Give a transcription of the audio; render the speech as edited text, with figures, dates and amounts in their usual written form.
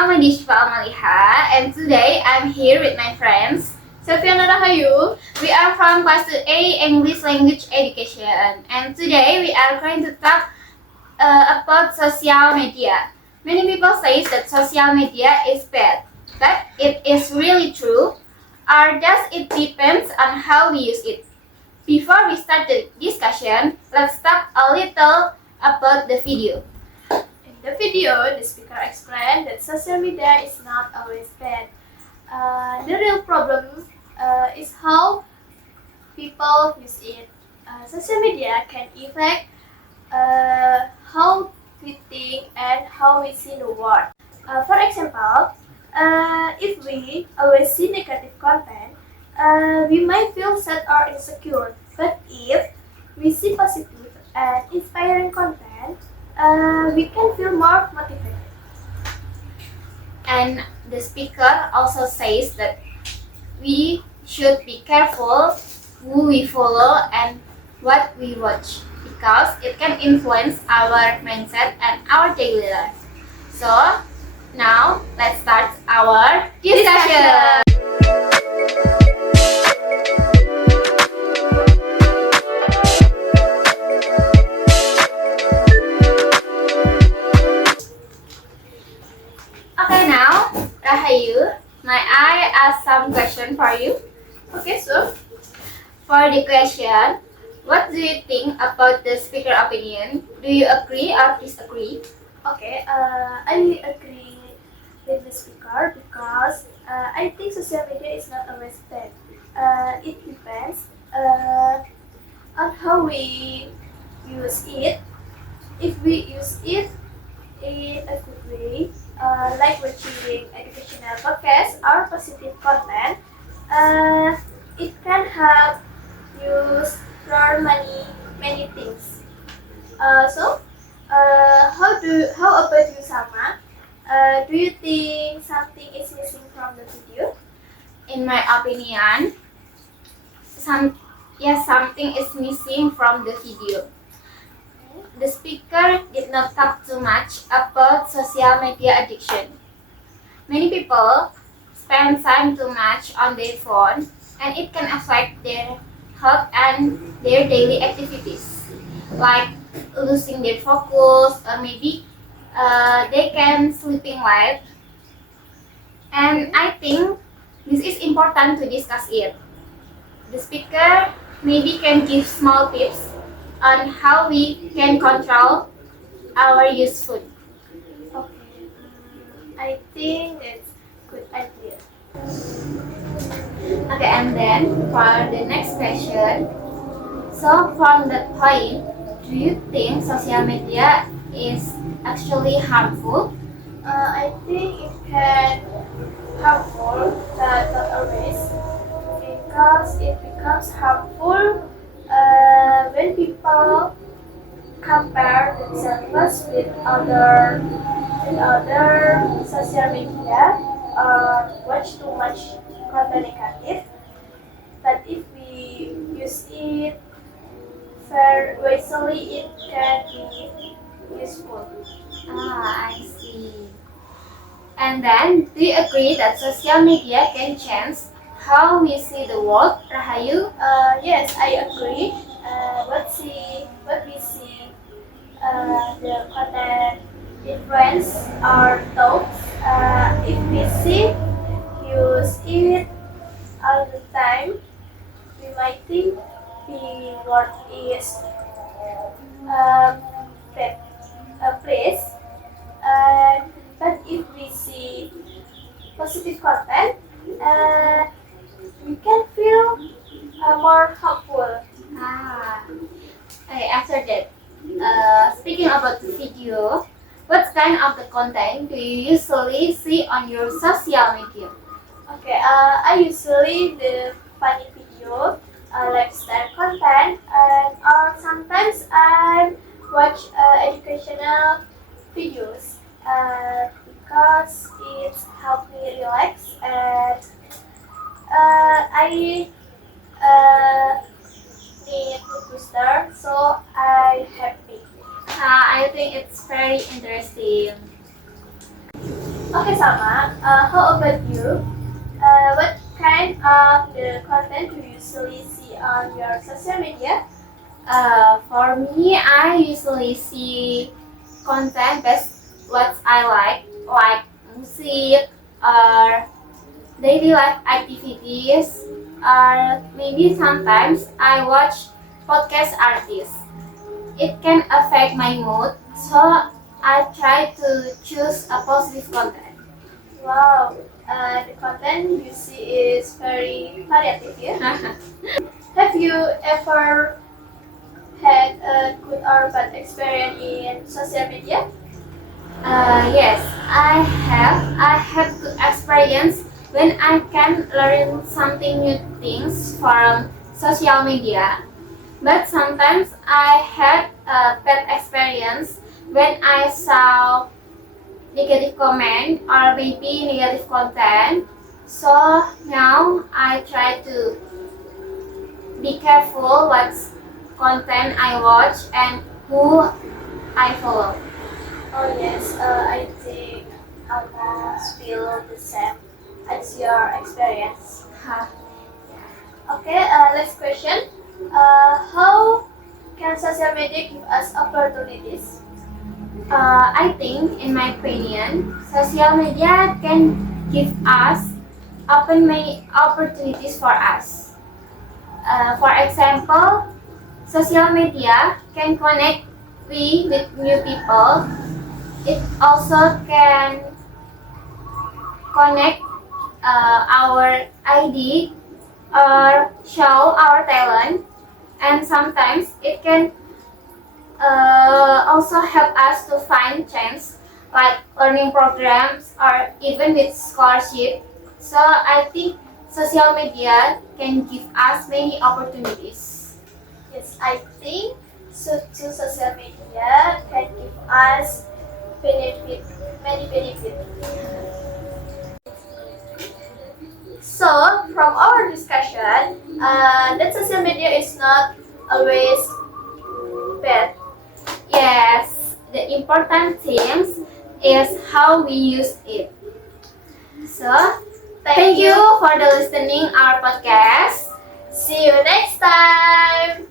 Nama Dishfa Amaliha, and today I'm here with my friends. Safiana Rahayu. We are from Class 2A English Language Education, and today we are going to talk about social media. Many people say that social media is bad, but it is really true, or does it depends on how we use it? Before we start the discussion, let's talk a little about the video. In the video, the speaker explained that social media is not always bad. The real problem is how people use it. Social media can affect how we think and how we see the world. For example, if we always see negative content, we might feel sad or insecure. But if we see positive and inspiring content, we can feel more motivated. And the speaker also says that we should be careful who we follow and what we watch because it can influence our mindset and our daily life. So, now let's start our discussion. Okay, now, Rahayu, may I ask some question for you? Okay, so For the question, what do you think about the speaker opinion? Do you agree or disagree? I agree with the speaker because I think social media is not always bad. It depends on how we use it. If we use it in a good way, like watching educational podcasts or positive content, it can help you learn many things. How about you, Salma? Do you think something is missing from the video? In my opinion, something is missing from the video. The speaker did not talk too much about social media addiction. Many people spend time too much on their phone and it can affect their health and their daily activities, like losing their focus or maybe they can sleeping late. And I think this is important to discuss it. The speaker maybe can give small tips on how we can control our use phone. Okay, I think it's good idea. Okay, and then for the next question, so from that point, do you think social media is actually harmful? I think it can harmful, but not always, because it becomes harmful when people compare themselves with other social media or watch too much content negative. But if we use it very wisely, it can be useful. I see. And then, do you agree that social media can change how we see the world, Rahayu? Yes, I agree. What we see, the content influence our thoughts. If we use it all the time, we might think the world is um, bad place. But if we see positive content, we can feel more hopeful. Okay, after that, speaking about the video, what kind of the content do you usually see on your social media? I usually the funny video, lifestyle content, and or sometimes I watch educational videos because it helps me relax and I need to booster, so I happy. I think it's very interesting. Okay, sama. How about you? What kind of the content do you usually see on your social media? For me, I usually see content based what I like music or daily life activities, or maybe sometimes I watch podcast artists. It can affect my mood, so I try to choose a positive content. Wow, the content you see is very variative, yeah? Have you ever had a good or bad experience in social media? Yes, I have. I had to experience when I can learn something new things from social media. But sometimes I had a bad experience when I saw negative comment or maybe negative content. So now I try to be careful what content I watch and who I follow. Oh yes, I think almost feel the same as your experience. Okay, next question. How can social media give us opportunities? I think, in my opinion, social media can give us open many opportunities for us. For example, social media can connect we with new people. It also can connect our ID or show our talent, and sometimes it can also help us to find chance like learning programs or even with scholarship. So I think social media can give us many opportunities. Yes, I think so too. Social media can give us benefit, many benefits. So, from our discussion, that social media is not always bad. Yes, the important thing is how we use it. So thank you for the listening our podcast. See you next time.